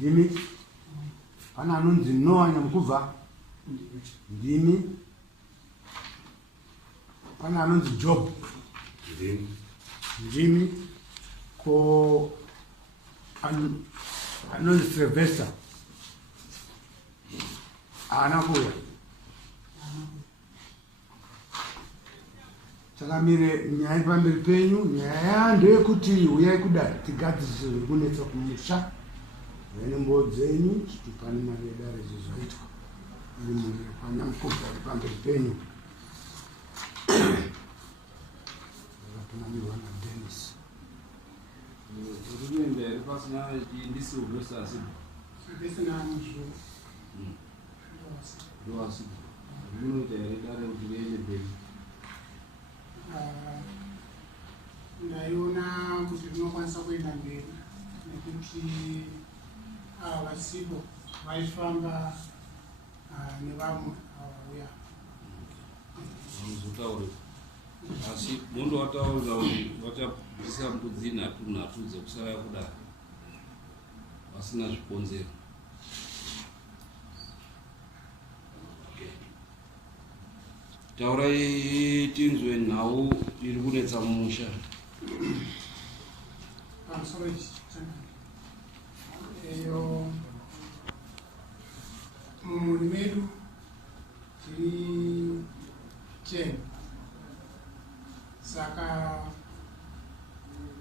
ndimi. Pana anonzi Noah Nyamkuva, ndimi. Pana anonzi Job, ndimi. Ko anonzi Sylvester, anakuya. Takamire nyaya pamberi penyu, nyaya ndeyekuti uyai kudai tigadzirise kunetsa kumusha nembo dzenyu kuti pane mari yedare zvizoitwa iri muri paNyamkuva ari pamberi penyu. Akatungamirwa naDennis. Urumende ari pasina ndisi ulosa asi. Ndisi namusho. Ndoasi. Unoita dare kuti yeye beli. Ndaiona kuti rinokwanisa kuenda mberi nekuti vasipo vaifamba nevamwe avauya. Muzotaure. Asi mundo wataura kuti vachabvisa mbudzi nhatu dzekusara kudai vasina zvikonzero. Taurai tinzwe nhau iri kunetsa mumusha. Pamusoro eyo mumuri medu tiri 10. Saka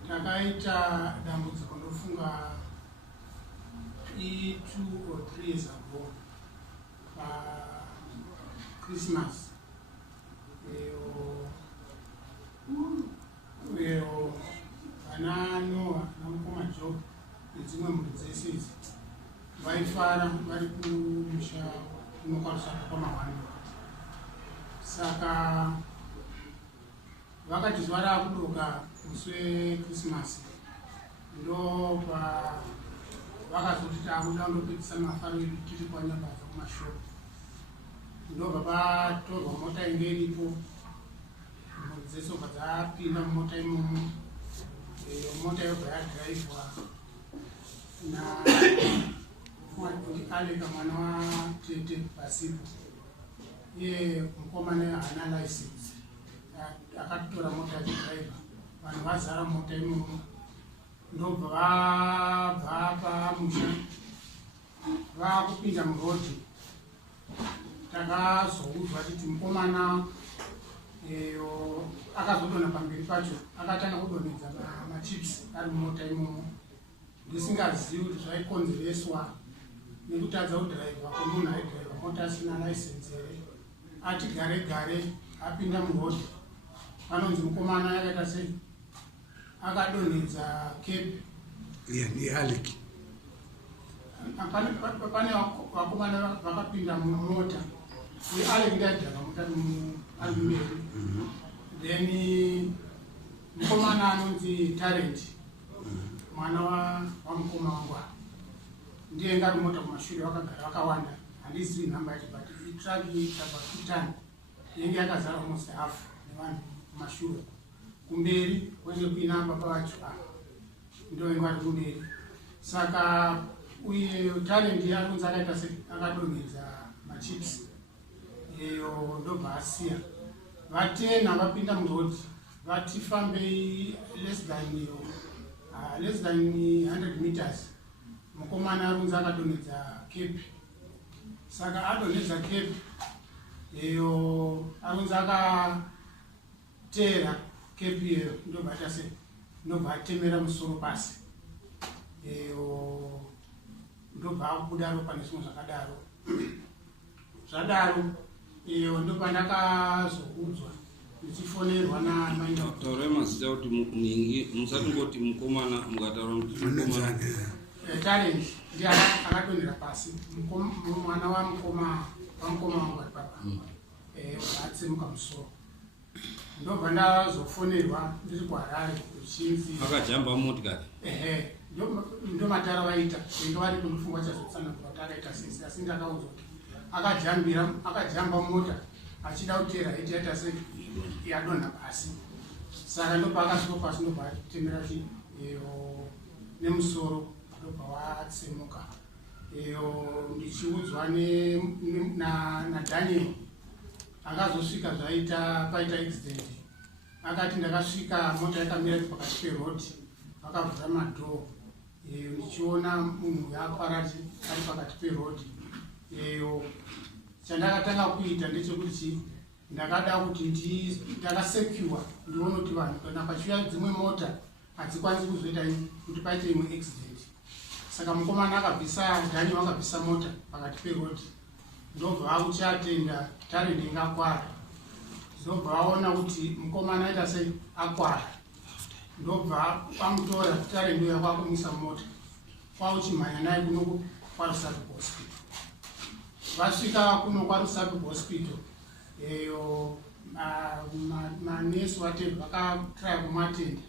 takaita dambudziko ndofunga 2 or 3 years ago Christmas. Eyo vana Noah namukoma Job nedzimwe mhuri dzese idzi vaifara vari kumusha kunokwanisa kwamahwani. Saka vakati zuva raakudoka musi weKrisimasi ndo vakazoti taakuda kundopedzisa mafaro edu tiri kwanyabadza kumashopu. Ndobva patorwa mota inge iripo, mhuri dzese ubva dzapinda mumota imomo. Mota yobva yadhiraivhwa nakuti Aleka mwana waTete Pasipo. Iye mukomana haana license, akatora mota yadhiraivha, vanhu vazara mota imomo. Ndobva vabva pamusha vakupinda murodhi. Takazoudzwa kuti mukomana akazodonha pamberi pacho, akatanga kudonhedza machips ari mumota imomo. Ndisingazivi kuti zvaikonzereswa nekutadza kudhiraivha kwemunhu aidhiraivha mota asina license here. Ati gare gare apinda murodhi. Vanonzi mukomana yakaita sei, akadonhedza kepi. Ni Alec. Pane vakomana vakapinda mumota. Alec ndadhaka mota ari mberi. Then mukomana anonzi Talent, mwana wamukoma wangu ndiye ngari mota kumashure vakagara vakawanda. Handizivi nhamba yacho but itraki tabva yenge yakazara almost half nevanhu kumashure. Kumberi kwende kuinamba pavacho ndo inge vari kumberi. Saka uye Talent yakunzi akaita akadonhedza machips eyo ndobva asiya. Vatena vapinda murodhi vati fambei less than 100 meters. Mukomana arunzi akadonhedza kepi. Saka adonhedza kepi eyo arunzi akateera kepi eyo ndobva aita sei, ndobva atemera musoro pasi. Eyo ndobva akubuda ropa nezvimwe zvakadaro. Zvadaro iyo ndopandakazoudzwa ndichifonerwa namaina. Taurai mazita kuti ningi musati ngoti mukomana mukataura kuti mukomana. Talent ndiye akadonhera pasi. Mwana wamukoma wangu ari papa. Atsemuka musoro. Ndobva ndazofonerwa ndiri kuHarare kuchinzi. Akajamba motikari. Ndo matara vaita inge vari kunofungwa chazotsanangura kuti akaita sese, asi ndakaudzwa kuti akajamba mota achida kuteera iti yaita sei yadonha pasi. Saka ndobva akasvika pasi ndobva atemera nemusoro ndobva watsemuka. ndichiudzwa naDaniel akazosvika paita accident. Akati ndakasvika mota yakamira pakati perodi, vakavhura madhoo, ndichiona munhu yaparati ari pakati perodi. Chandakatanga kuita ndechekuti ndakada kuti ndakasekiwa ndione kuti vanhu kana pachiuya dzimwe mota hadzikwanisi kuzoita kuti paite imwe accident. Saka mukomana akabvisa Daniel akabvisa mota pakati perodi, ndobva akuchatenda tarendi ingakwara. Ndobva aona kuti mukomana aita sei akwara, ndobva amutora tarendi uya kwakumisa mota kwauchimhanya naye kuno kwaRusape Hospital. Vasvika kuno kwaRusape Hospital, manesi watebva vakatraya kumatenda,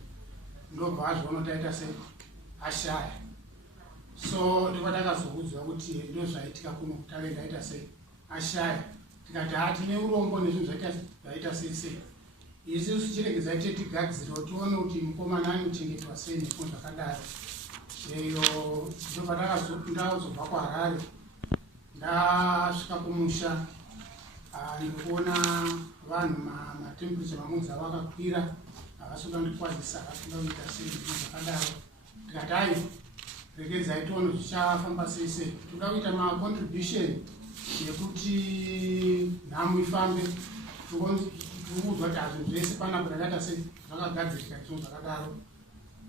ndobva azviona kuti aita sei ashaya. So ndipo takazoudzwa kuti ndozvaitika kuno tarendi aita sei ashaya. Tikati hatine urombo nezvinhu zvaita sei. Isusu chirege tigadzire tione kuti mukomana anochengetwa sei nezvinhu zvakadaro. Ndobva ndazobva kuHarare ndasvika kumusha, ndikuona vanhu matemperature mamunzi avo akakwira, havasvoda kundikwazisa, havasvoda kuita sei nezvinhu zvakadaro. Tikati hai regedzai tione zvichafamba sei. Toda kuita macontribution yekuti nhamu ifambe. Tikuudzwa kuti hazvinhu zvese panapa ndakaita sei zvakagadzirika zvinhu zvakadaro.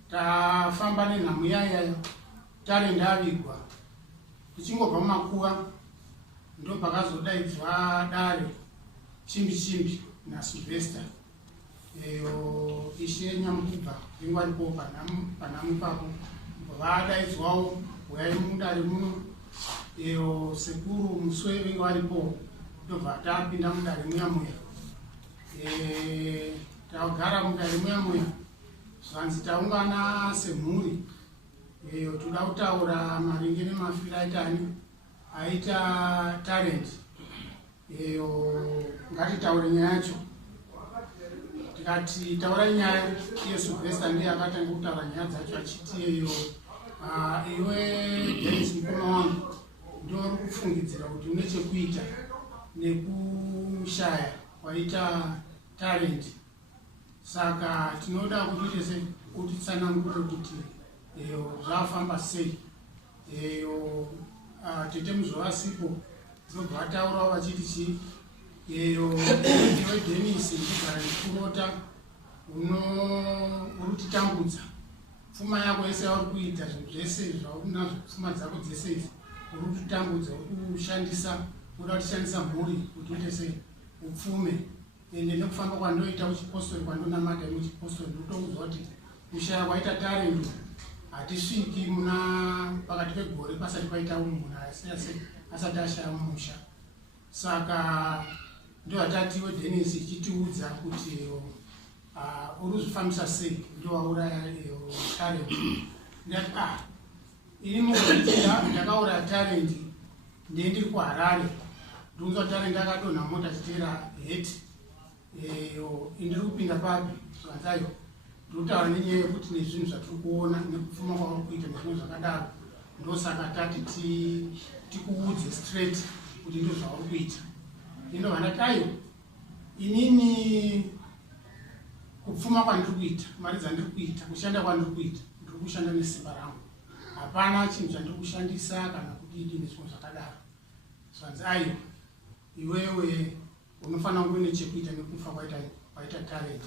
Tafamba nenhamu yaya tarendi avigwa. Tichingobva mumakuva ndopakazodaidzwa dare chimbi naSylvester. Ishe Nyamukubva venga varipo panhamu ipapo. Vadaidzwawo uyai mudare muno. Sekuru Muswe venga varipo. Ndobva tapinda mudare muya. Tagara mudare muya. Zvanzi taungana semhuri. Toda kutaura maringe nemafiro aita talent. Ngatitaure nyaya yacho. Tikati taura nyaya yeSylvester ndiye akatanga kutaura nyaya dzacho achiti iwe Dennis mukoma wangu ndiwe uri kufungidzira kuti une chekuita nekushaya kwaita talent. Saka tinoda kuti utitsanangure kuti zvafamba sei. Tete Muzovasipo ndobva ataurawo vachiti iwe Dennis ndogara ndikurota urikutitambudza. Pfuma yako yese yauri kuita zvinhu zvese zvaunazvo, pfuma dzako dzese idzi uri kutitambudza, uri kushandisa, uda kutishandisa mhuri kuti uite sei upfume. Ende nekufamba kwandoita kuchipostori, kwandonamata muchipostori, ndotoudzwa kuti kushaya kwaita tarendi hatisviki muna pakati pegore pasati paita munhu asati ashaya mumusha. Saka ndohatati iwe Dennis ichitiudza kuti uri kuzvifambisa sei ndowauraya tarendi. Ndati ini mukuitira ndakauraya tarendi ndiri kuHarare. Ndunzwa tarendi akadonha mota chitera heti. Indiri kupinda papi zvanzayo ndinotaura nenyaya yekuti nezvinhu zvatiri kuona nekupfuma kwauri kuita nezvinhu zvakadaro, ndosaka tati tikuudze straight kuti ndo zvauri kuita. Ndinobva ndati inini kupfuma kwandiri kuita, mari dzandiri kuita, kushanda kwandiri kuita, ndiri kushanda nesimba rangu. Hapana chinhu chandiri kushandisa kana kudidi nezvinhu zvakadaro. Zvanzi iwewe unofanira kunge nechekuita nekufa kwaita talent,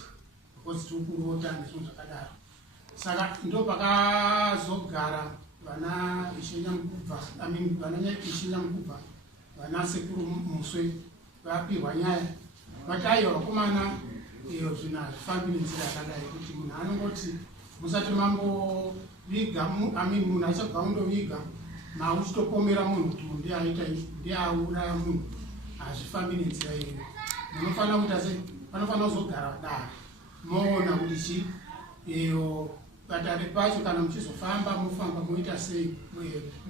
because tiri kurota nezvinhu zvakadaro. Saka ndopakazogara vana Ishe Nyamukubva, Ishe Nyamukubva, vana Sekuru Muswe vapirwa nyaya. Vati vakomana zvinhu hazvifambi nenzira yakadai, kuti munhu anongoti musati mamboviga, munhu achibva kundoviga mauchitopomera munhu kuti munhu ndiye auraya munhu. Hazvifambi nenzira iyo. Munofanira kuita sei? Panofanira kuzogara dare moona kuti chii patare pacho kana muchizofamba mofamba moita sei,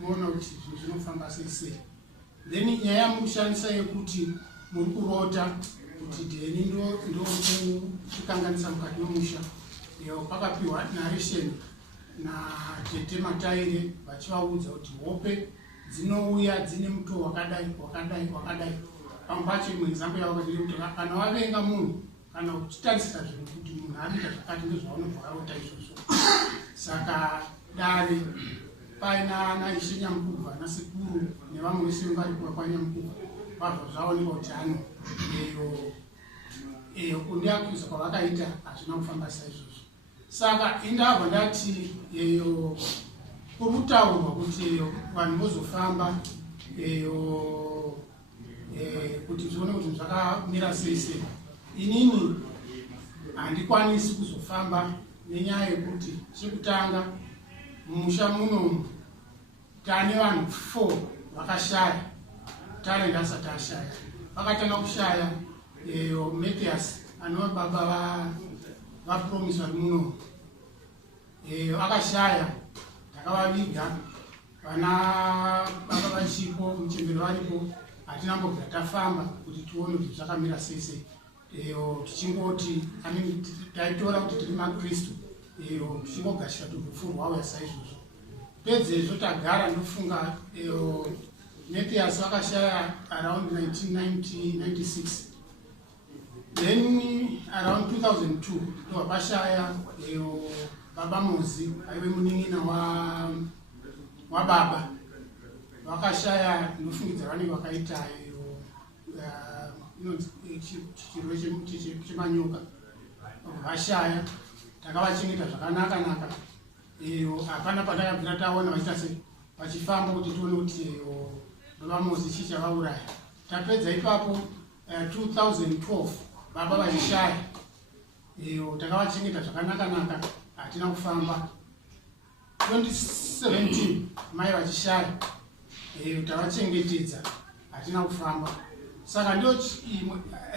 moona kuti zvinhu zvinofamba sei. Then nyaya yamushandisa yekuti muri kurota kuti dheni ndokutikanganisa mukati memusha. Pakapiwa narration naTete Mataire vachivaudza kuti hope dzinouya dzine muto wakadai. Pamwe pacho imwe example yavo kadiri kuti kana wavenga munhu kana uchitarisira zvinhu kuti munhu anoita zvakati ndozvaunobva warota izvozvo. Saka dare paina naishe Nyamukubva nasekuru nevamwe vese vari kuva kwaNyamukubva vabva zvaonekwa kuti ano eyo kundiakuisa kwavakaita hazvina kufamba saizvozvo. Saka indabva ndati eyo kuri kutaurwa kuti vanhu vozofamba kuti zvione kuti zvakamira sei sei. Inini handikwanisi kuzofamba nenyaya yekuti chekutanga mumusha munomu tane vanhu 4 vakashaya talent asati ashaya. Vakatanga kushaya Matthias anova baba vapromise vari munomu akashaya. Takavaviga vana baba vachipo muchemberi varipo hatina mbobva tafamba kuti tione kuti zvakamira sei sei. Tichingoti taitora kuti tiri maKristu tichingogashira turufu rwauya saizvozvo. Pedzezvo tagara ndofunga Matthias vakashaya around 1996. Then around 2002 ndovapashaya baba Mozi aive munin'ina wababa vakashaya. Ndofungidza vanenge vakaita chirwere chemanyoka vashaya. Takavachengeta zvakanaka. Hapana patakabvira taona vachita sei vachifamba kuti tione kuti baba Mozi chii chavauraya. Tapedza ipapo 2012 baba vachishaya. Takavachengeta zvakanaka hatina kufamba. 2017 mai vachishaya. Tavachengetedza hatina kufamba. Saka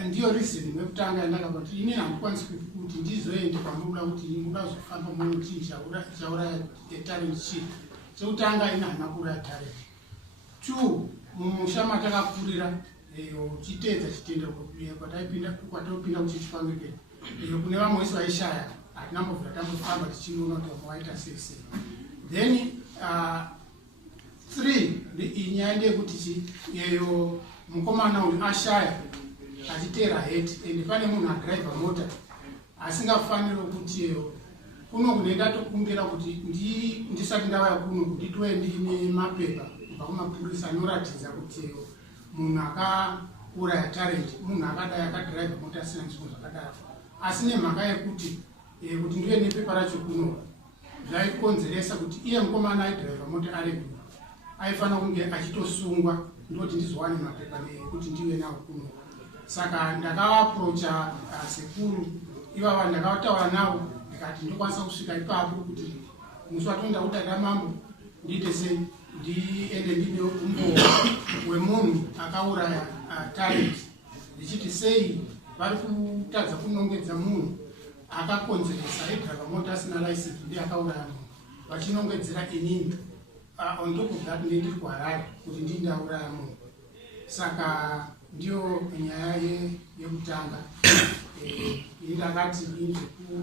ndiyo reason yekutanga yandakabva kuti inini handikwanisi kuti ndizoende pamunoda kuti muda kuzofamba munotii chauraya talent chii. Chekutanga ina hana kuuraya talent. 2 mumusha matakakurira chiteedza chitendero kwataipinda kuchichipangekeni kune vamwe vese vaishaya hatina mbobvira tambofamba tichinoona kuti vamwe vaita sei sei. Then 3 inyaya ndeyekuti mukomana uyu ashaya achiteera head ende pane munhu adhiraivha mota asingafaniri kuti kuno kunoenda tokumbira kuti ndisati ndauya kuno kuti tive ndine mapepa kubva kumapurisa anoratidza kuti munhu akauraya talent munhu akadai akadhiraivha mota asina nzvimbo zvakadaro. Asi nemhaka yekuti ndive nepepa racho kuno zvaikonzeresa kuti iye mukomana aidhiraivha mota ari kuno aifanira kunge achitosungwa ndoti ndizowane mapepa ekuti ndive nawo kuno. Saka ndakavaapproacha sekuru ivava ndakataura navo ndikati ndokwanisa kusvika ipapo kuti musi watonda kutata mambo ndiite sei ndiende ndine umbo wemunhu akauraya talent ndichiti sei vari kutadza kunongedza munhu akakonzeresa aidhiraivha mota asina license ndiye akauraya munhu vachinongedzera inini on top of that ndiri kuHarare kuti ndindauraya munhu. Saka ndiyo nyaya yekutanga indakati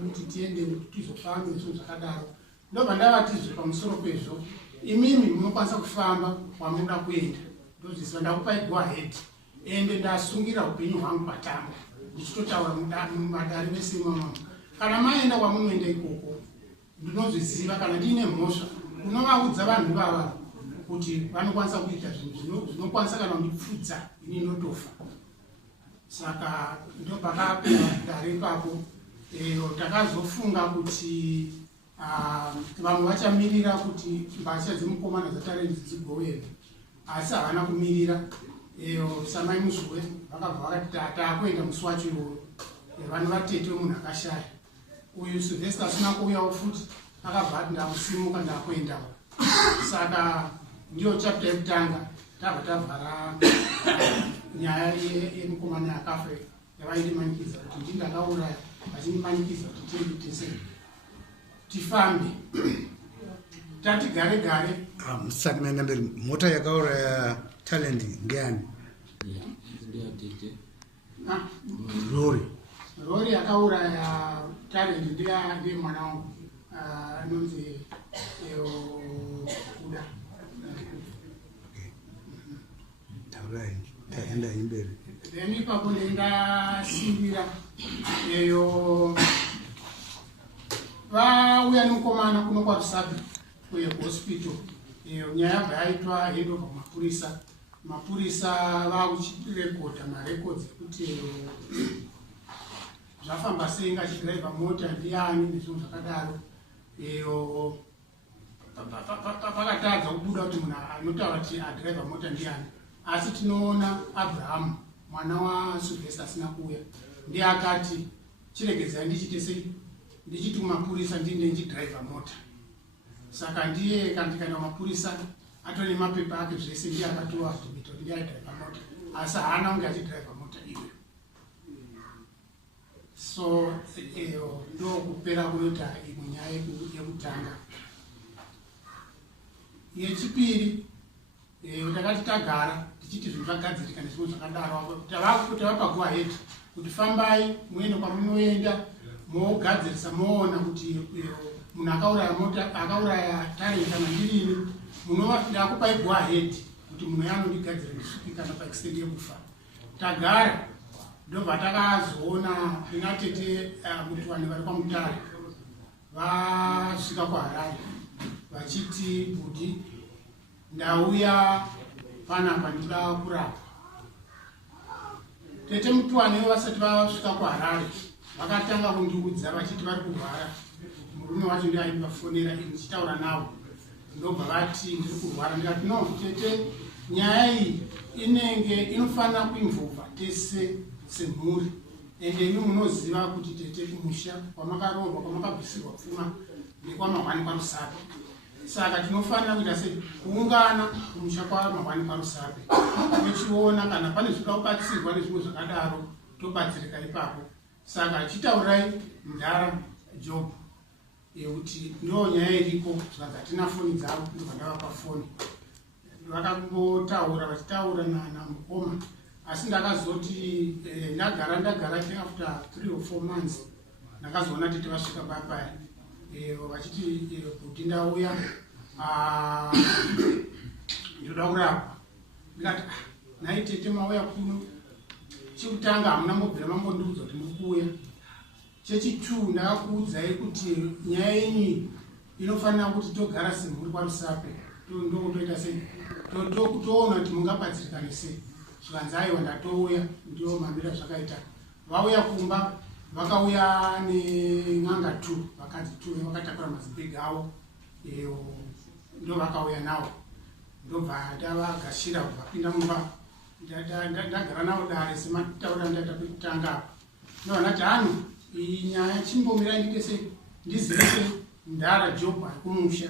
kuti tiende kuti tizofamba nezvinhu zvakadaro. Ndobva ndavatizve pamusoro pezvo imimi munokwanisa kufamba kwamunoda kuenda ndozviziva ndakupai go ahead ende ndasungira upenyu hwangu patamba ndichitotaura mumadare vese imamamo. Kana maenda kwamunoenda ikoko ndinozviziva kana ndiine mhosva unovaudza vanhu vava kuti vanokwanisa kuita zvinhu zvinokwanisa kana kundipfudza ini inotofa. Saka ndopakapera dare ipapo takazofunga kuti vamwe vachamirira kuti mbasha dzemukomana dzatalenti dzigowere asi havana kumirira. Samai Muzvuwe vakabva vakati taakuenda musi wacho iwoyo vanhu vatete wemunhu akashaya. Uyu Sylvester asina kuuyawo futi akabva ati ndakusimuka ndakuendawo. Saka ndiyo chapter yekutanga tabva tavhara nyaya yemukomana akafa yavaindimanikidza kuti ndindakauraya vachindimanikidza kuti tienditese tifambe tati gare gare. Musati maenda mberi, mota yakauraya talent ngeani? Rori yakauraya talent ndiye mwana wangu anonzi Uda. Right. Taenda imberi. Then ipapo ndingasimbira eyo vauya nemukomana kuno kwaRusape kuhospital. Nyaya yabva yaitwa yendobva kumapurisa. Mapurisa vakuchirekodha marekodzi ekuti zvafamba sei ngachidhiraivha mota ndiani nezvinhu zvakadaro. Pakatadza kubuda kuti munhu anotaura kuti adhiraivha mota ndiani, asi tinoona Abraham mwana waSylvester asina kuuya ndiye akati chiregedzai ndichite sei, ndichiti kumapurisa ndinde ndichidhiraivha mota. Saka ndiye kana tikaenda kumapurisa atore nemapepa ake zvese ndiye akatoadhimita kuti ndiye aidhiraivha mota, asi haana kunge achidhiraivha mota iwe. So ndokupera kunoita imwe nyaya yekutanga. Yechipiri, takati tagara tichiti zvinhu zvagadzirika nezvimwe zvakadaro, tavapa go ahead kuti fambai muende kwamunoenda mogadzirisa moona kuti munhu akauraya mota akauraya tare kana ndirini, ndakupai go ahead kuti munhu yanondigadzira ndisviki kana paextend yekufa. Tagara ndobva takazoona inatete mutuwane vari kwaMutare vasvika kuHarare vachiti Budi ndauya panapa ndinoda kurapwa. Tete mutuwane vasati vasvika kuHarare vakatanga kundiudza vachiti vari kurwara. Murume wacho ndiye aivafonera ndichitaura navo, ndobva vati ndiri kurwara. Ndikati no tete, nyaya iyi inenge inofanira kuimvova tese semhuri, ende imi munoziva kuti tete kumusha kwamakaroorwa kwamakabvisirwa pfuma nekwamahwani kwaRusape. Saka tinofanira kuita sei kuungana kumusha kwamahwani kwaRusape tichiona kana pane zvinoda kubatsirwa nezvimwe zvakadaro tobatsirika ipapo. Saka achitaurirai Mudhara Job yekuti ndo nyaya iriko, zvakanzi hatina foni dzavo, ndobva ndavapa foni. Vakangotaura vachitaura namukoma, asi ndakazoti ndagara after 3 or 4 months ndakazoona tete vasvika papaya vachiti Budi ndauya ndoda kurapwa. Ndikati nhai tete mauya kuno, chekutanga hamuna mbobvira mambondiudza kuti muri kuuya. Chechi2 ndakakuudzai kuti nyaya yenyu inofanira kuti togara semhuri kwaRusape, ndokutoita sei toona kuti mungabatsirikane sei. Zvikanzi aiwa ndatouya, ndiwo mamira zvakaita. Vauya kumba vakauya nen'anga 2 vakadzi 2 vakatakura mazibhegi avo, ndo vakauya navo. Ndobva ndavagashira vapinda mumba, ndagara navo dare semataura ndaita kwekutanga apa. Ndobva ndati hano iyi nyaya chimbomirai ndiite sei ndizivise Mudhara Job ari kumusha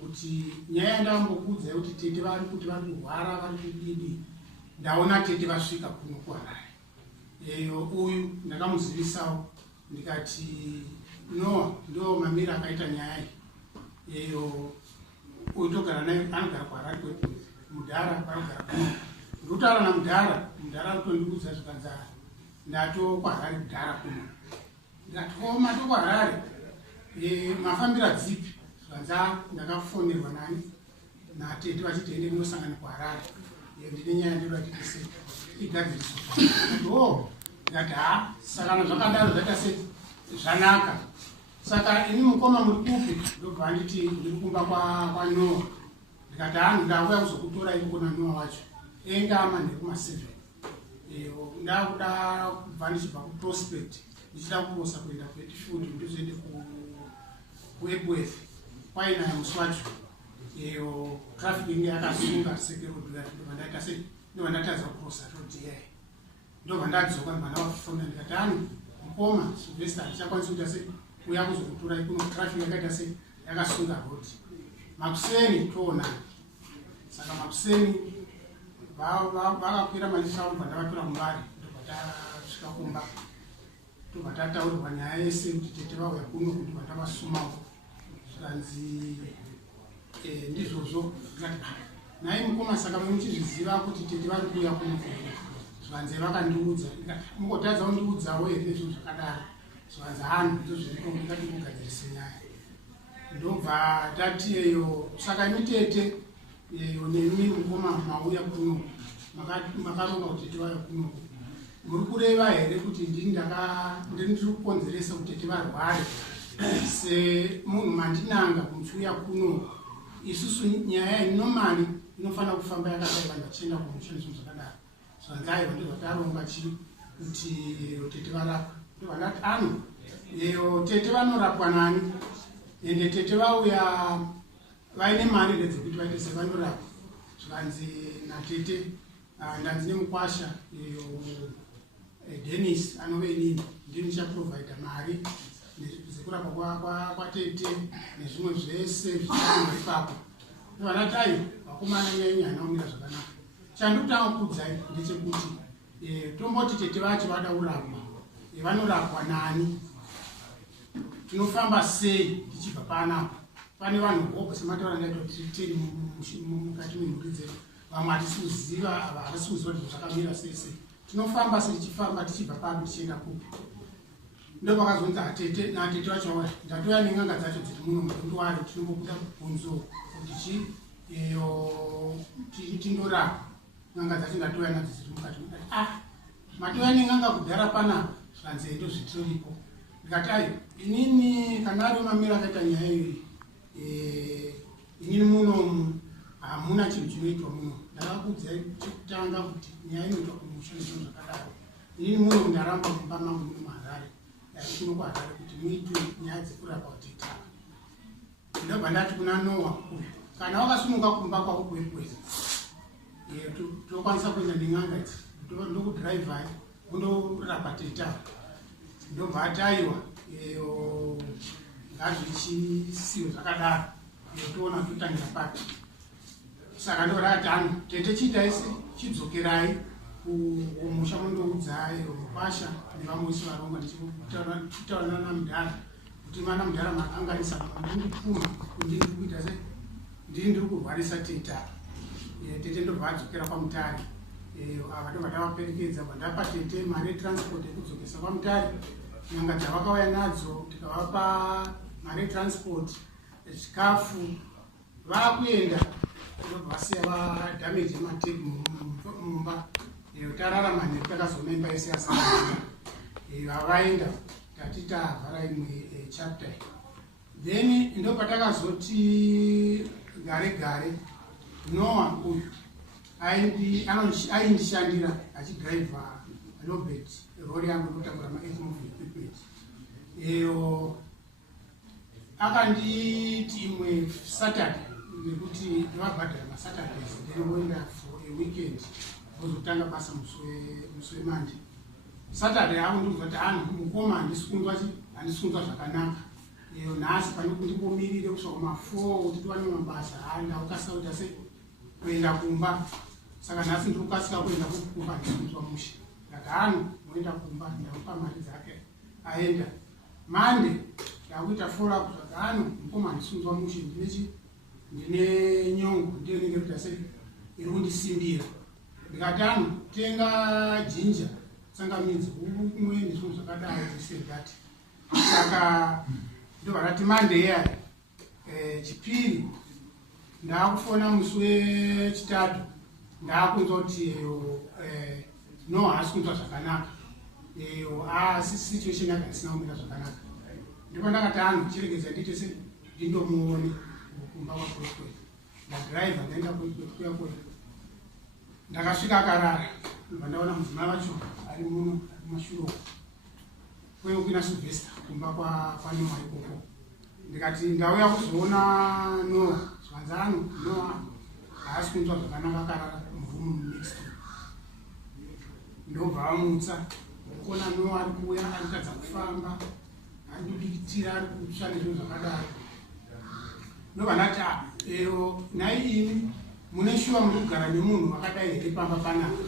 kuti nyaya yandambokuudzai kuti tete vari kuti vari kurwara vari kudidi, ndaona tete vasvika kuno kuHarare. Uyu ndakamuzivisawo ndikati no ndo mamira akaita nyaya iyi. Uyu togara naye anogara kuHarare kwedu, Mudhara varikugara kuno. Ndokutaura naMudhara, Mudhara akutondiudza zvikanzi ndato kuHarare kudhara kuno. Ndikati mato kuHarare mafambira dzipi? Zvikanzi ndakafonerwa nani natete vachiti ende munosangana kuHarare, ndine nyaya ndoda titise igadziriswa. Ndikati saka zvakadaro zvaita sei zvanaka. Saka ini mukoma muri kupi? Ndobva nditi ndiri kumba kwaNoah. Ndikati ndauya kuzokutora iko kuna Noah wacho engama nekuma7. Ndakuda kubva ndichibva kuProspect ndichida kukosa kuenda kuEdgefield ndizoende kuEbworth kwainaya musi wacho. Traffic inge yakasunga sekerodhi yacho, ndobva ndaita sei ndobva ndatadza kukosa rodhi yayo. Ndobva ndadzoka ndobva ndavafona ndikati mukoma Sylvester ndichakwanisa kuita sei uya kuzokutora ikuno, traffic yakaita sei yakasunga rodhi. Makuseni toonana. Saka makuseni vakakwira malisha avo ndavatora muvari, ndobva tasvika kumba ndobva tataurirwa nyaya yese kuti tete vauya kuno kuti vandavasumawo. Zvikanzi ndizvozvo. Ndikati nhai mukoma saka muchizviziva kuti tete vari kuuya kuno. Zvikanzi vakandiudza. Ndikati mungotadza kundiudzawo here nezvinhu zvakadaro. Zvikanzi ndizvo zviriko, ndingati kugadzirise nyaya. Ndobva tati saka imi tete nemi mukoma mauya kuno makaronga utete vayo kuno muri kureva here kuti ndiri kukonzeresa utete varware semunhu mandinanga kumuchuya kuno isusu nyaya inomani inofanira kufamba yakadai vanhu vachienda kumushandiswa zvakadaro zvanzaiva ndozvataronga chii kuti utete varapwa ndovandati ano tete vanorapwa nani ende tete vauya vaine mari redzekuti vaite sevanorapwa zvikanzi natete ndanzi nemukwasha Dennis anove inini ndini ndichaprovhaidha mari zekurapwa kwatete nezvimwe zvese zvichaiwa ipapo ndovandati aiwa vakomana nyenye hanaumira zvakanaka chandotanga kukudzai ndechekuti tomboti tete vacho vada kurapwa vanorapwa nani tinofamba sei tichibva panapa pane vanhu voko semataura ndaita kuti tiri mukati memhuri dzedu vamwe hatisi kuziva havasi kuziva kuti zvakamira sese tinofamba setichifamba tichibva papi tichienda kupi ndopakazonzi natete vacho vauya ndatoya nen'anga dzacho dziri muno mudondowari tinombobuda kubvunzo kuti tindorapa n'anga dzacho ndatoya nadzo dziri mukati matoya nen'anga kudhara panapa zvanzi endo zvitoripo ndikati ayo inini kana ari mamira akaita nyaya iyi inini munomu hamuna chinhu chinoitwa muno ndakakudzai chekutanga kuti nyaya inoitwa kumushandiswa zvakadaro inini munomu ndaramba kumba mangu muno muharare kuno kuharare kuti muitwe nyaya dzekurapa utete ndobva ndati kuna Noah kana wakasimuka kumba kwako kwekwezi tokwanisa kuenda nen'anga idzi ndokudhiraivhai kundorapa tete ndobva ataiwa ngazvichisiyo zvakadaro toona totangira papi saka ndoratano tete chiitaisi chidzokerai kumusha mondoudzai kwasha nevamwe vese varongwa ndichitaurana namudhara kuti mana mudhara makanganisa ndindipuma kundiri kuita sei ndiri kurwarisa tete tete ndobva adzokera pamutare ava ndobva ndavaperekedza vandapa tete mari yetransport yekudzokesa pamutare nyanga dzavakauya nadzo tikavapa mari yetransport chikafu vakuenda vasiya vadhameji matebhu mumba tararama nheru takazona imba yese yasara vavaenda tati tavhara imwe chapter then ndopatakazoti gare gare Noah uyu aindishandira achidhiraivha Robert rori yangu inotakura maethmovie equipment akanditi imwe Saturday nekuti ndivabhadhara maSaturdays ndinoenda for a weekend vozotanga basa musi weMonday. Saturday avo ndikuzoti mukoma handisikunzwa zvakanaka nhasi pane kundipomirire kusvika kuma4 kuti tiwane mabasa ndaukasika kuita sei kuenda kumba saka nhasi ndiri kukasika kuenda kumba ndikunzwa mushe ndati moenda kumba ndakupa mari dzake aenda Monday ndakuita follow up zvati mukoma handisunzwa mushe ndine nyongo ndiyo nenge kuita sei iri kundisimbira ndikati tenga jinja tsangamidzi umwe nezvinhu zvakadaro zvisengati saka ndobva ndati Monday yaya chipiri ndaakufona musi wechitatu ndaakunzwa kuti no haasi kunzwa zvakanaka situation yake isina kumira zvakanaka ndipo ndakati chiregedza ndiite sei ndindomuone kumba kwakwekwe ndadhiraivha ndaenda kwekwe ndakasvika akarara ndobva ndaona mudzimai wacho ari muno ari mashuro kwekuina Sylvester kumba kwanoa ikoko ndikati ndauya kuzoona Noah zvanzi Noah haasi kunzwa zvakanaka akarara murumu next ndobva vamutsa kuona Noah ari kuuya ari kutadza kufamba ari kudikitira ari kutsva nezvinhu zvakadaro ndobva ndati nhai ini mune shuwa muri kugara nemunhu akadai here pamba panapa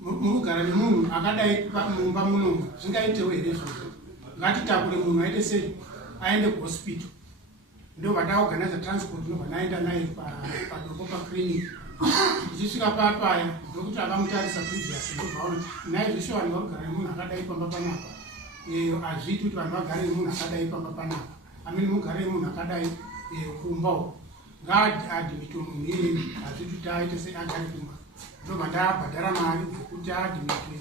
muri kugara nemunhu akadai mumba munomu zvingaitewo here izvozvo ngatitakure munhu aite sei aende kuhospital ndobva ndaorganiza transport ndobva ndaenda naye padoko paclinic ndichisvika papaya ndokuti akamutarisa previous ndobvaona naye zveshe vanhu varikugara nemunhu akadai pamba panapa hazviiti kuti vanhu vagare nemunhu akadai pamba panapa amene mugare nemunhu akadai kumba ngaadhimiti munhu iyeye hazviti taite seagari kumba ndobva ndabhadhara mari dzekuti adhimitwe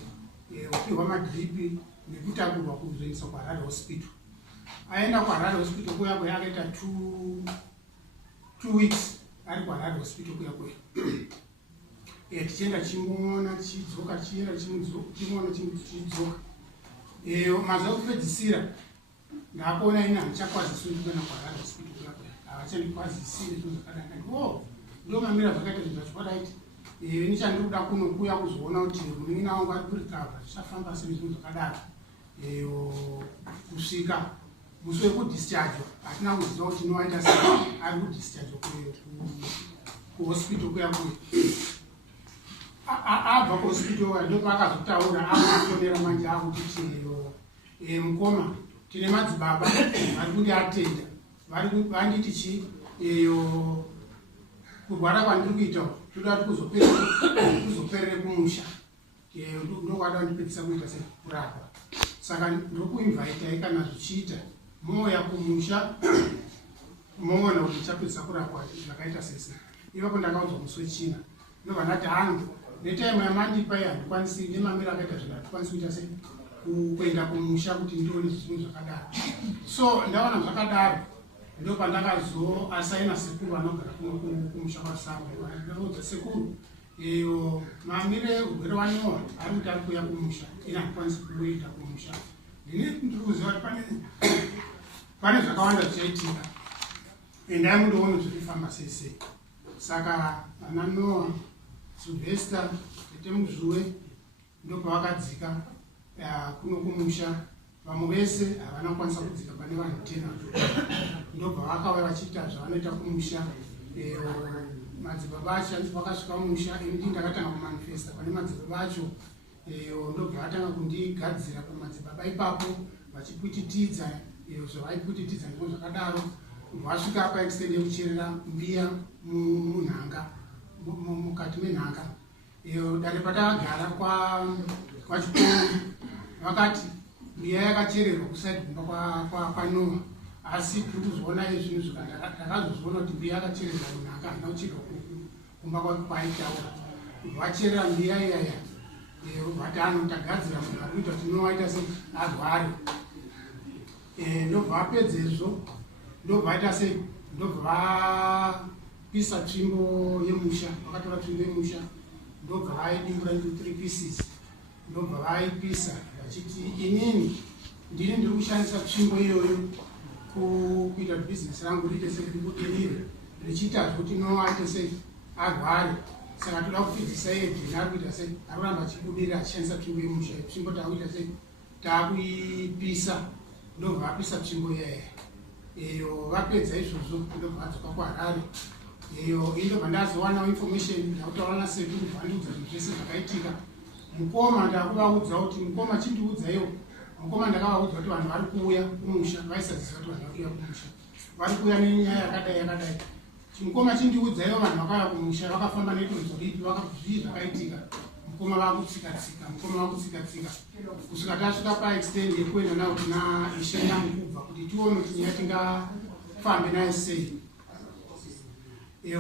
upihwa madhiripi nekutakurwa kuzoendeswa kuHarare hospital. Aenda kuHarare hospital kuya kwe akaita 2 weeks ari kuHarare hospital kuya kwe tichienda chimuona tichidzoka tichienda chimuona tichidzoka mazuva ekupedzisira ndakuona ini handichakwaziswi kuenda kuHarare hospital kuya kwe havachandikwazisire zvinhu zvakadai ndo mamira zvakaita zvinhu zvachipadaiti ini chandikuda kunokuya kuzoona kuti munina wangu ari kurikavha zvichafamba sei zvinhu zvakadaro kusvika musi wekudischargwa hatina kuziva kuti nowaita sei ari kudischargwa kuhospital kuya kuya abva kuhospital ndopaakazotaura akufonera manje akuti mukoma tine madzibaba vari kundiatenda vanditi chi kurwara kwandiri kuita toda kuti kuzoperere kumusha ndokwada ndipedzisa kuita sekurapa saka ndokuinvaitai kana zvichiita moya kumusha moona kuti ndichapedzisa kurapwa zvakaita sese ipapo ndakaudzwa musi wechina ndobva ndati hangu netaimu yamandipa iyi handikwanisi nemamiro akaita zvinhu handikwanisi kuita sei kuenda kumusha kuti ndione zvinhu zvakadaro so ndaona zvakadaro ndopandakazoasaina sekuru vanogara kumusha kwasango ndaudza sekuru mamire urwere wanowa ari kuti ari kuya kumusha ina handikwanisi kuenda kumusha ndiri kuziva kuti pane zvakawanda zvichaitika endai mundoona zvirifamba sei saka ana Noah Sylvester Tetemuzvuwe ndopavakadzika kuno kumusha vamwe vese havana kukwanisa kudzika pane vanhu 10 ndobva vakauya vachiita zvavanoita kumusha madzibaba acho vakasvika kumusha ini ndakatanga kumanifesta pane madzibaba acho ndobva vatanga kundigadzira pamadzibaba ipapo vachipwititidza zvavaipwititidza ndiko zvakadaro vasvika paextend yekucherera mbiya munhanga mukati menhanga dare patakagara kwachikoro vakati mbiya yakachererwa kusaidi kumba kwanowa asi tiri kuzoona zvinhu zvakandakazozviona kuti mbiya yakachererwa munhanga handina kuchirwa kumba kwaitaura vacherera mbiya iyaya vatano tagadzira munhu ari kuita kuti nowaita se arware ndobva vapedzezvo ndobva vaita sei ndobva vapisa tsvimbo yemusha vakatora tsvimbo yemusha ndobva vaidimbura into 3 pieces ndobva vaipisa vachiti inini ndini ndiri kushandisa tsvimbo iyoyo kuita bhizinesi rangu riite sei rikudirire richiita kuti nowaite sei arware saka toda kufidzisa iye dhina ari kuita sei ari kuramba achibudirira achishandisa tsvimbo yemusha tsvimbo taakuita sei taakuipisa ndobva vapisa tsvimbo iyaya vapedza izvozvo ndobva vadzoka kuHarare indobva ndazowanawo information ndakutaura nasekuru vandiudza zvinhu zvese zvakaitika mukoma ndakuvaudza kuti mukoma chindiudzaiwo mukoma ndakavaudza kuti vanhu vari kuuya kumusha vaisaziva kuti vanhu vari kuuya kumusha vari kuuya nenyaya yakadai mukoma chindiudzaiwo vanhu vakauya kumusha vakafamba netonzo ripi vakazvii zvakaitika mukoma vakutsika-tsika kusvika tasvika paextend yekuenda navo kuna Ishe Nyamukubva kuti tione kuti nyaya tingafambe naye sei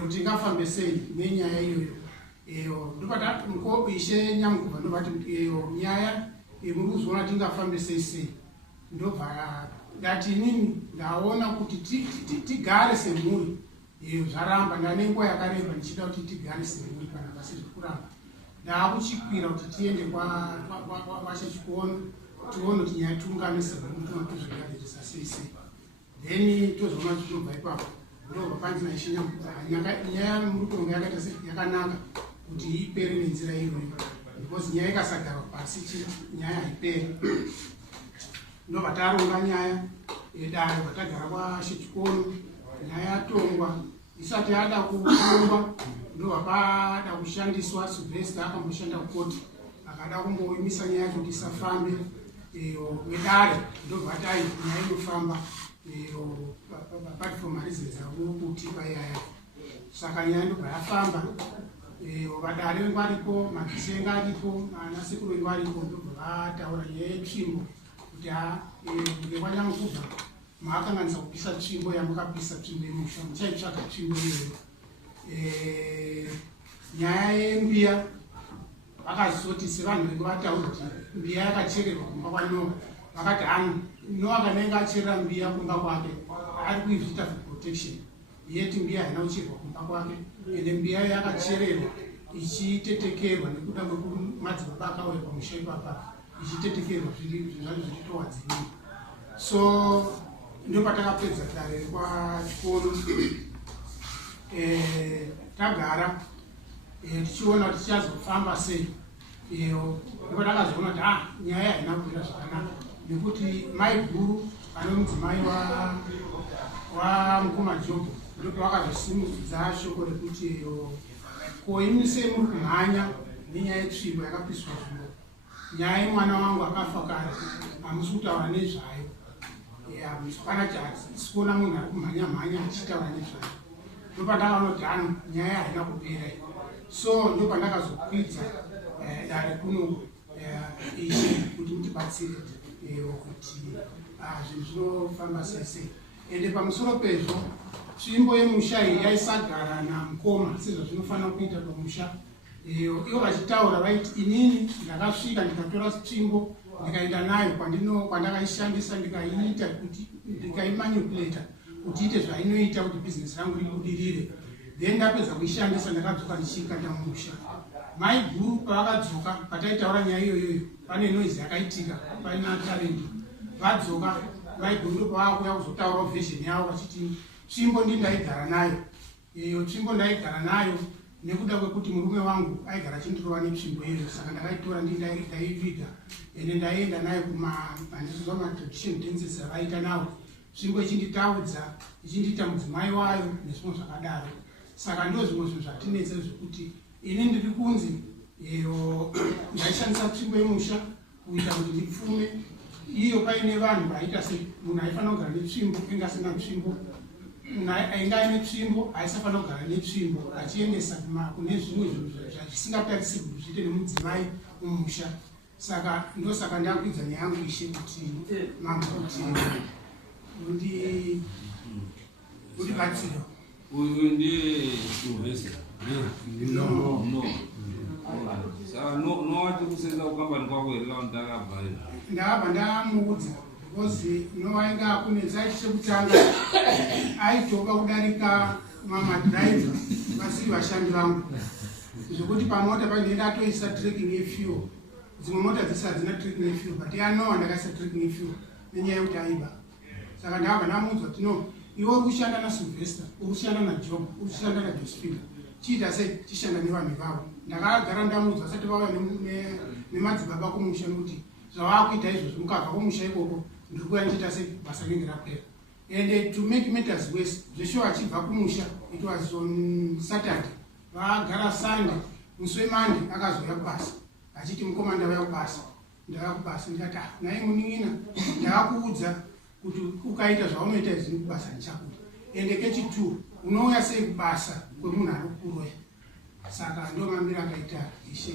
kuti tingafambe sei nenyaya iyoyo ndopati Ishe Nyamukubva ndobati nyaya muri kuzoona tingafambe sei ndobva ndati inini ndaona kuti tigare semhuri zvaramba ndane nguva yakareba ndichida kuti tigare semhuri kana pasi zvekuramba ndaakuchikwira kuti tiende kwachechikono tione kuti nyaya tiungane semhuri tione tozvigaririsa sei then tozoona kuti tinobva ipapo ndobva panzi naIshe Nyamukubva nyaya muri kuronga yakaita yakanaka kuti ipere nenzira iyoyo because nyaya ikasagarwa pasi nyaya haiperi ndobva taronga nyaya yedare vatagara kwachechikono nyaya yatongwa isati yada kuongwa ndobva pada kushandiswa Sylvester akamboshanda kukoti akada kumboimisa nyaya yacho kuti isafambe wedare ndobva tai nyaya inofamba apart from reasons akutipa iyaya saka nyaya ndobva yafamba vadare varipo madzisenga aripo anasekuru varipo ndobva vataura nyaya yetsvimbo kuti ngekwaNyamukubva maakanganisa kupisa tsvimbo yamukapisa tsvimbo yemusha muchaitsvaga tsvimbo iyoyo. Nyaya yembiya vakazoti sevanhu vengu vataura kuti mbiya yakachererwa kumba kwaNoa, vakati hano Noa kanenge acherera mbiya kumba kwake ari kuizviita for protection, yeti mbiya haina kuchererwa kumba kwake, ende mbiya yakachererwa ichitetekerwa nekuda kwemadzibaba akauya pamusha ipapa ichitetekerwa zvinhu zvichitowa dzimwe. So ndo patakapedza dare kwachikoro tagara tichiona kuti tichazofamba sei. Ndipo takazoona kuti nyaya haina kumira zvakanaka nekuti mai guru ane mudzimai waMukoma Jobho ndipo vakazosimudza shoko rekuti ko imi sei muri kumhanya nenyaya yetsvimbo yakapiswa zvimbo, nyaya yemwana wangu akafa kare hamusi kutaura nezvayo. Pana sikuona munhu ari kumhanya achitaura nezvayo. Ndo pandakaona kuti hano nyaya haina kupera. So ndo pandakazokwidza dare kuno ichi kuti mutibatsire kuti zvinhu zvinofamba sei. Ende pamusoro pezvo tsvimbo yemusha iyi yaisagara naMukoma sezvazvinofanira kuita pamusha. Ivo vachitaura vaiti inini ndakasvika ndikatora tsvimbo ndikaenda nayo kwandakaishandisa ndikaiita kuti ndikaimanipulata kuti iite zvainoita kuti bhizinesi rangu ribudirire. Then ndapedza kuishandisa ndakadzoka ndichikanda mumusha. Mai guru pavakadzoka pataitaura nyaya iyoyo pane noizi yakaitika paina tarendi. Vadzoka mai guru ndo pavakuya kuzotaura vhizheni yavo vachiti tsvimbo ndaigara nayo. Tsvimbo ndaigara nayo nekuda kwekuti murume wangu aigara achindirova netsvimbo iyoyo, saka ndakaitora ndaiviga ende ndaienda nayo kumahandizwa matradition dances avaita nawo. Tsvimbo ichinditaudza ichindiita mudzimai wayo nezvimwe zvakadaro. Saka ndo zvimwe zvinhu zvatinetse zvekuti ini ndiri kunzi ndaishandisa tsvimbo yemusha kuita kuti ndipfume. Iyo paine vanhu vaita semunhu aifanira kugara netsvimbo inga asina tsvimbo, ainga aine tsvimbo aisafanira kugara netsvimbo achiendesa kune zvimwe zvinhu zvisingatarisirwi kuti zviite nemudzimai mumusha. Saka ndosaka ndakwidza nyaya yangu ishe kuti mambo kuti undibatsire. Uyu ndiye Sylvester. No. Saka nowati kusenza kukambani kwako here kaunti ndakabva here. Ndakabva ndamuudza because nowainga akunetsa chekutanga aitoka kudarika mamadhiraivha vasiri vashandi vangu zvokuti pamota pandienda atoisa trekking yefuel. Dzimwe mota dzisi hadzina trekking yefuel but yanowa ndakaisa trekking yefuel nenyaya yekuti aiba. Saka ndakabva ndamuudza kuti no, iwe uri kushanda naSylvester, uri kushanda naJob, uri kushanda naJosephine, chiita sei chishanda nevanhu vavo. Ndakagara ndamuudza asati vauya nemadzibaba kumusha nokuti zvavakuita izvozvo mukabva kumusha ikoko ndiri kuuya ndichiita sei basa rinenge rapera. And to make matters worse, Joshua achibva kumusha, it was on Saturday, vagara Sunday, musi weMonday akazouya kubasa achiti Mukoma ndauya kubasa. Ndauya kubasa ndikati naye muning'ina ndakakuudza kuti ukaita zvaunoita izvi kubasa ndichakuda. Ende kechi2 unouya sei kubasa kwemunhu ari kukuroya. Saka ndo mambiro akaita ishe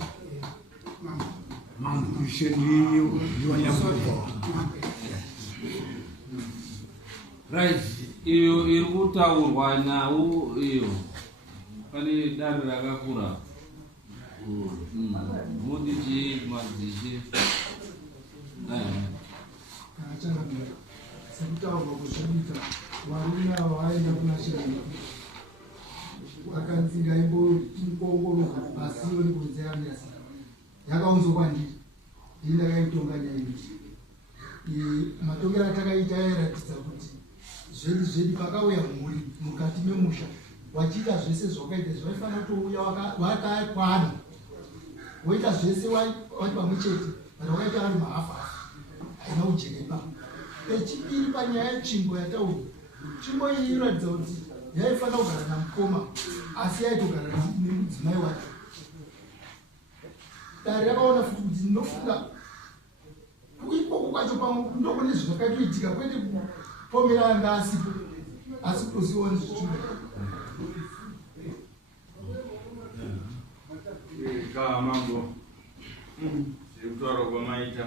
mambo ishe ndiwanyakuva. Right, iyo iri kutaurwa nhau iyo pane dare rakakura mudiji madzishe sekutaurwa kuzviita varume ava vaenda kuna Shiranyika vakanzi ngaimboongororwa pasi iwe kunze yanesa yakaunzwa kwandiri ndii ndakaitonga nyaya iyi. Matongero atakaita airatidza kuti zvedu pakauya mhuri mukati memusha wachiita zvese zvakaita zvaifanira kutouya wakakwana woita zvese wati pamwe chete but wakaita vari mahafafu haina kujerepa. Echipiri panyaya yetsvimbo yataurwa, tsvimbo iyi inoratidza kuti yaifanira kugara naMukoma asi yaitogara nemudzimai wake. Dare rakaona futi kuti ndinofunga ikoko kwacho ndokune zvakaitoitika kwete kupomera anga asipo asi kutosiona zvichuna. Mambo zviri kutaura kwamaita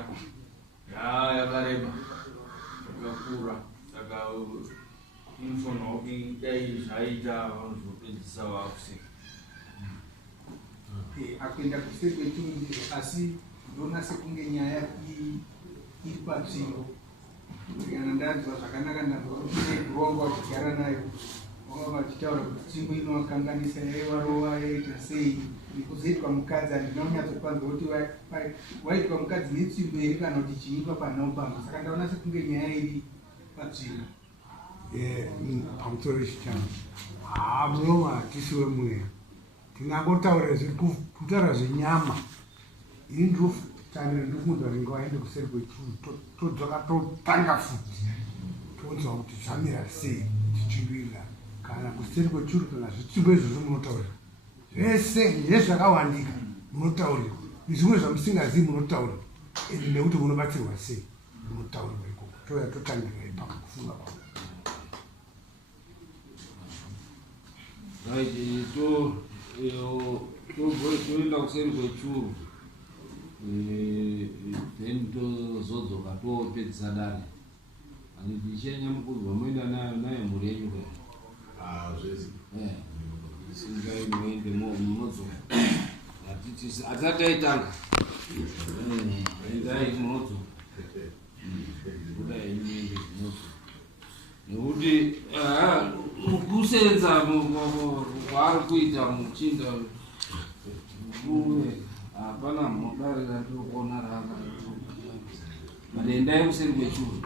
yakareba yakakura, saka saka inofanirwa kudai zvaita vanozopedzisa vakuseka akuenda kuseri kwechirundiro, asi ndona sekunge nyaya iri patsviro. Kana ndanzwa zvakanaka ndazvarongo vachigara nayo vanga vachitaura kuti tsvimbo inovakanganisa yaivarova yaita sei nekuzoitwa mukadzi. Handina kunyatsopanzwa kuti waitwa mukadzi netsvimbo iri kana kuti chiitwa panopamba. Saka ndaona sekunge nyaya iri patsviro. pamusoro chichano munova tisi wemweya tingangotaura kutaura zvenyama ini ndinotanira ndikuudza kuti ngawaende kuseri kwechuru todzoka totanga futi toonzwa kuti zvamira sei tichimbirira kana kuseri kwechuru kana zvitsvimbo izvozvo munotaura zvese nezvakawandika munotaurirwa nezvimwe zvamusingazivi munotaurirwa ende nekuti munobatsirwa sei munotaurirwa ikoko touya totangira ipapo kufunga kwavo. Right, toenda kuseri kwechuru then tozodzoka topedzisa dare ani tichenyamukudzwa moenda nayo mhuri yenyu singai muende munodzoka hatitaitanga endai munodzoka kudai muende munodzoka nekuti kusenza kwaari kuita muchinda hapana mudare ratokona raka madendai kuseri kwechuru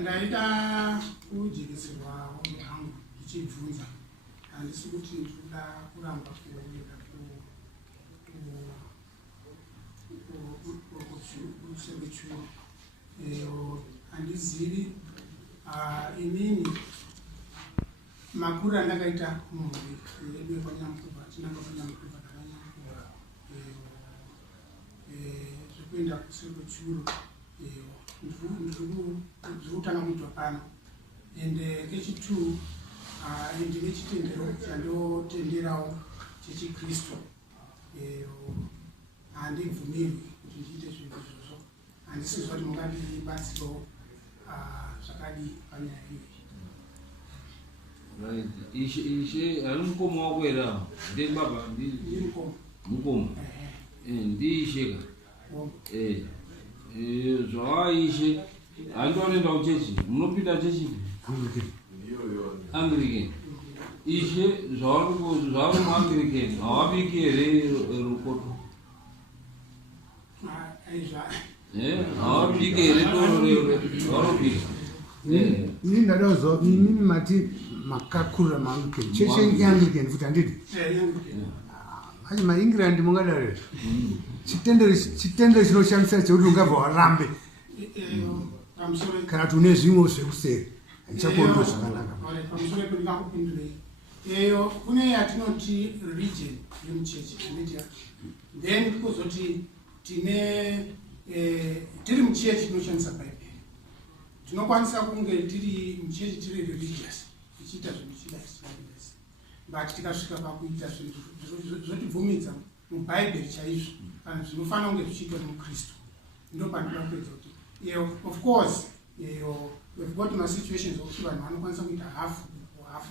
ndaida kujekeserwa hangu ichibvunza handisi kuti ndikuda kuramba kuenda kusebechuru handizivi inini makuru andakaita mumhuri yedu yekwanyamukubva tinanga kwanyamukubva ndakanyamukubva zvekuenda kusebechuru ndiri kutanga kuitwa pano ende kechitu ndine chitendero chandotenderawo chechikristu handibvumirwi kuti ndiite zvinhu izvozvo handisizwa kuti mungandibatsirawo zvakadii panyaya iyi. ishe ari mukoma wako here ndebaba mukoma ndiisheka zvavaishe handinoenda kuchechi munopinda chechi Anglican ishe zvavari muanglican havabiki here rukoto havabiki here doro varobika ini ndada kuzwa inini mati makakurira maanglican cheche ianglican futi handiti achi maengland mungadare chitendero chinoshamisa chekuti ungabva warambe kana kuti une zvimwe zvekuseri haichakuonwa zvakanaka. Pamusoro pendingakupindurei eyo kune yatinoti religion yemuchechi then kuzoti tiri muchechi tinoshandisa bhaibheri tinokwanisa kunge tiri muchechi tiri religious tichiita zvinhu chidaisi but tikasvika pakuita zvinhu zvotibvumidza mubhaibheri chaizvo kana zvinofanira kunge zvichiitwa nemukristu ndo pandinoda kupedza kuti of course we've got masituations okuti vanhu vanokwanisa kuita hafu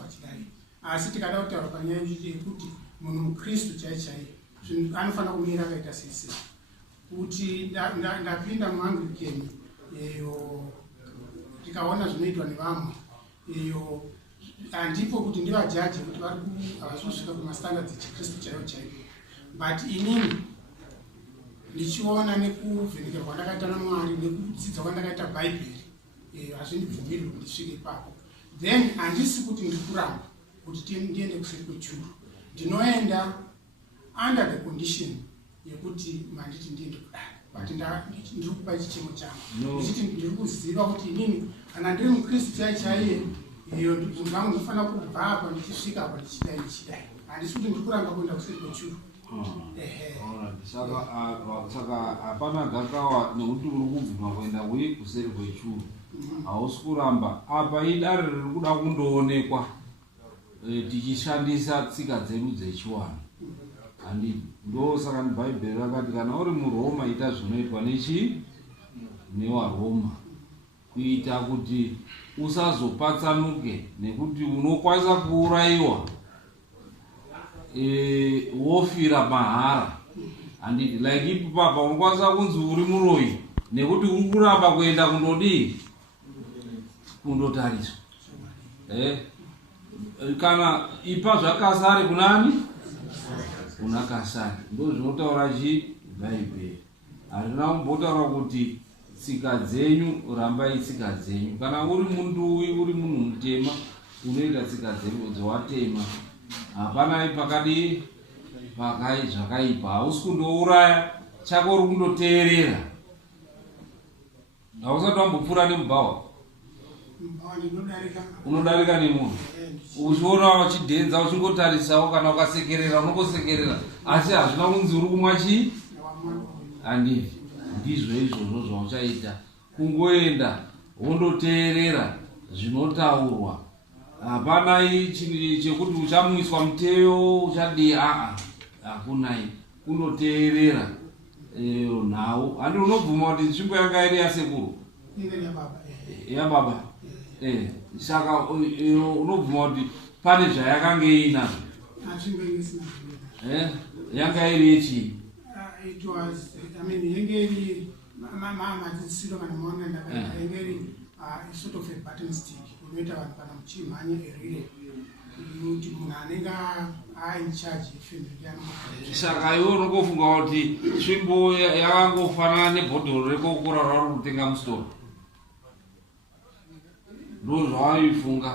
achidai asi tikada kutaura panyaya yekuti munhu mukristu chaichaiye zvinhu anofanira kumira akaita sese kuti ndapinda muanglikeni tikaona zvinoitwa nevamwe handipo kuti ndivajaji kuti havazosvika kumastandards echikristu chaivo chaivo but inini ndichiona nekuvhenekerwa kwandakaita naMwari nekudzidza kwandakaita bhaibheri hazvindibvumirwi kuti ndisvike ipapo then handisi kuti ndiri kuramba kuti ndiende kuseri kwechuru ndinoenda under the condition yekuti manditi ndiende kudai but ndiri kupa chichemo changu ndichiti ndiri kuziva kuti inini kana ndiri mukristu chaichaiye munhu vangu ndinofanira kubva apa ndichisvika apa ndichidai handisi kuti ndiri kuramba kuenda kuseri kwechuru. Saka hapana gakawa nekuti uri kubvuma kuenda uye kuseri kwechuru hausi kuramba apa idare riri kuda kundoonekwa tichishandisa tsika dzedu dzechiwanhu handidi. Ndosaka bhaibheri rakati kana uri muRoma ita zvinoitwa newaRoma, kuita kuti usazopatsanuke, nekuti unokwanisa kuurayiwa wofira mahara. Handidi like ipo papa unokwanisa kunzi uri muroyi nekuti uri kuramba kuenda kundotariswa. Kana ipa zvakasari kunani? Kuna kasari. Ndo zvinotaura bhaibheri. Harina kumbotaura kuti tsika dzenyu rambai tsika dzenyu. Kana uri munduwi, uri munhu mutema, unoita tsika dzenyu dzawatema. Hapana pakadi pakai zvakaipa. Hausi kundouraya, chako uri kundoteerera. Hausati wambopfuura nemubhawa. Unodarika nemunhu. Uchiona wachidhenza uchingotarisao, kana ukasekerera unongosekerera, asi hazvina kunzi uri kumwa chii? Handidi. Ndizvo izvozvo zvauchaita. Kungoenda wondoteerera zvinotaurwa. Hapana chekuti uchamuiswa muteo uchadii, hakunai. Kundoteerera nhau. Handi unobvuma kuti nzvimbo yanga iri yasekuru? Yababa. Saka unobvuma kuti pane zvayakanga inazvo? Yanga iri yechii? It was, yenge iri madzidzisiro kana maona ndakaita, yenge iri sort of a button stick. Unoita vanhu kana muchimhanye erire kuti munhu anenge in charge yefamily yanomugaira. Saka iwe unongofunga kuti nzvimbo yakangofanana nebhodhoro rekokura rauri kutenga musitoro? Ndo zvawaifunga,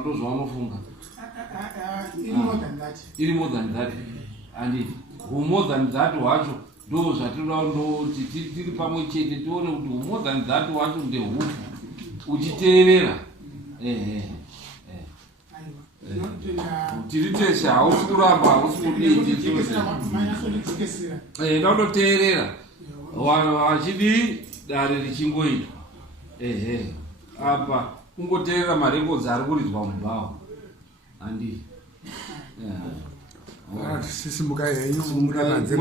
ndo zvaunofunga? Iri more than that. Iri more than that. Handidi. More than that wacho ndo zvatinoda kuti tiri pamwe chete tione kuti more than that wacho ndehufu uchiteerera. Tiri teshe hausi kuramba, hausi kudii. Ndakutoteerera wachidi dare richingoitwa. Apa kungoteerera marekodzi ari kuridzwa mubhawa. Handidi. Sisi mukai henyu mudakadze